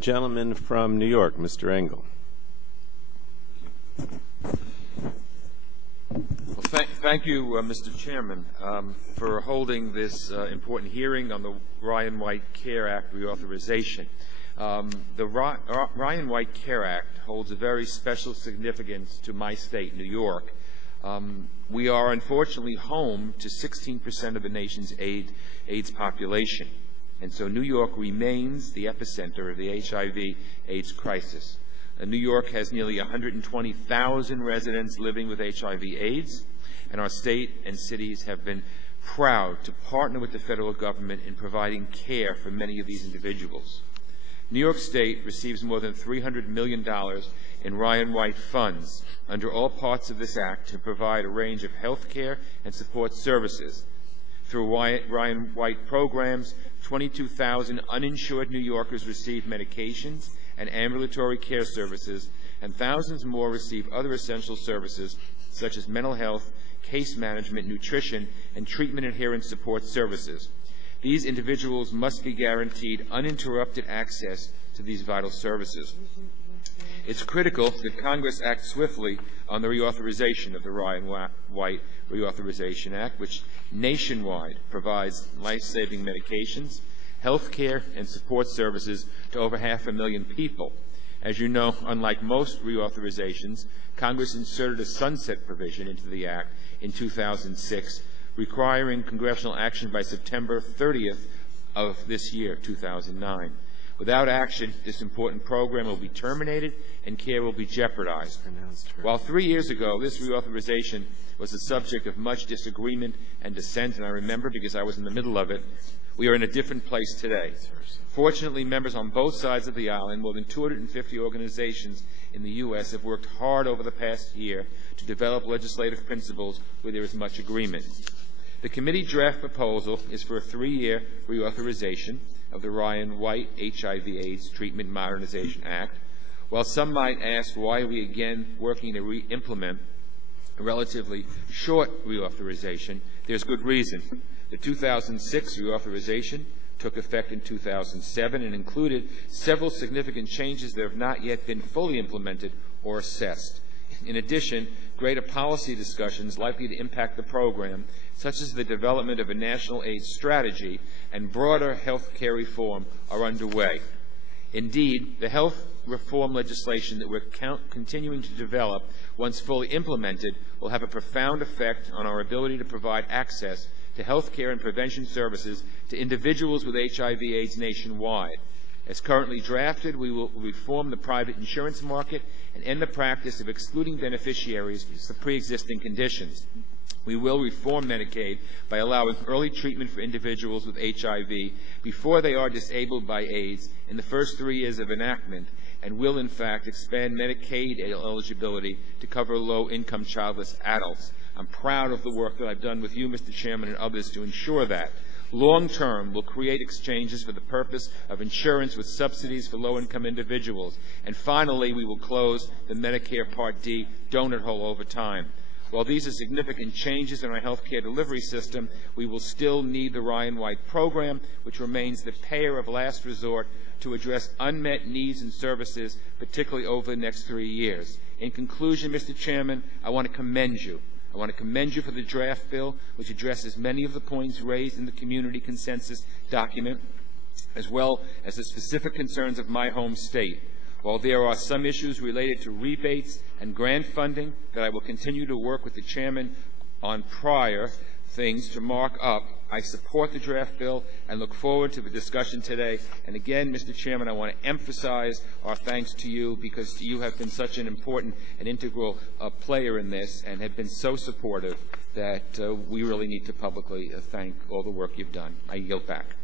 Gentleman from New York, Mr. Engel. Well, thank you, Mr. Chairman, for holding this important hearing on the Ryan White Care Act reauthorization. The Ryan White Care Act holds a very special significance to my state, New York. We are unfortunately home to 16% of the nation's AIDS population, and so New York remains the epicenter of the HIV/AIDS crisis. New York has nearly 120,000 residents living with HIV/AIDS, and our state and cities have been proud to partner with the federal government in providing care for many of these individuals. New York State receives more than $300 million in Ryan White funds under all parts of this act to provide a range of health care and support services. Through Ryan White programs, 22,000 uninsured New Yorkers receive medications and ambulatory care services, and thousands more receive other essential services such as mental health, case management, nutrition, and treatment adherence support services. These individuals must be guaranteed uninterrupted access to these vital services. It's critical that Congress act swiftly on the reauthorization of the Ryan White Reauthorization Act, which nationwide provides life-saving medications, health care, and support services to over 500,000 people. As you know, unlike most reauthorizations, Congress inserted a sunset provision into the Act in 2006, requiring congressional action by September 30th of this year, 2009. Without action, this important program will be terminated and care will be jeopardized. While 3 years ago, this reauthorization was the subject of much disagreement and dissent, and I remember because I was in the middle of it, we are in a different place today. Fortunately, members on both sides of the aisle and more than 250 organizations in the U.S. have worked hard over the past year to develop legislative principles where there is much agreement. The committee draft proposal is for a 3-year reauthorization of the Ryan White HIV/AIDS Treatment Modernization Act. While some might ask why are we again working to re-implement a relatively short reauthorization, there's good reason. The 2006 reauthorization took effect in 2007 and included several significant changes that have not yet been fully implemented or assessed. In addition, greater policy discussions likely to impact the program, such as the development of a national AIDS strategy and broader health care reform, are underway. Indeed, the health reform legislation that we're continuing to develop, once fully implemented, will have a profound effect on our ability to provide access to health care and prevention services to individuals with HIV/AIDS nationwide. As currently drafted, we will reform the private insurance market and end the practice of excluding beneficiaries for pre-existing conditions. We will reform Medicaid by allowing early treatment for individuals with HIV before they are disabled by AIDS in the first 3 years of enactment, and will in fact expand Medicaid eligibility to cover low-income childless adults. I'm proud of the work that I've done with you, Mr. Chairman, and others to ensure that. Long-term, we'll create exchanges for the purpose of insurance with subsidies for low-income individuals. And finally, we will close the Medicare Part D donut hole over time. While these are significant changes in our health care delivery system, we will still need the Ryan White program, which remains the payer of last resort to address unmet needs and services, particularly over the next 3 years. In conclusion, Mr. Chairman, I want to commend you. I want to commend you for the draft bill, which addresses many of the points raised in the community consensus document, as well as the specific concerns of my home state. While there are some issues related to rebates and grant funding that I will continue to work with the chairman on prior things to mark up, I support the draft bill and look forward to the discussion today. And again, Mr. Chairman, I want to emphasize our thanks to you because you have been such an important and integral player in this and have been so supportive that we really need to publicly thank all the work you've done. I yield back.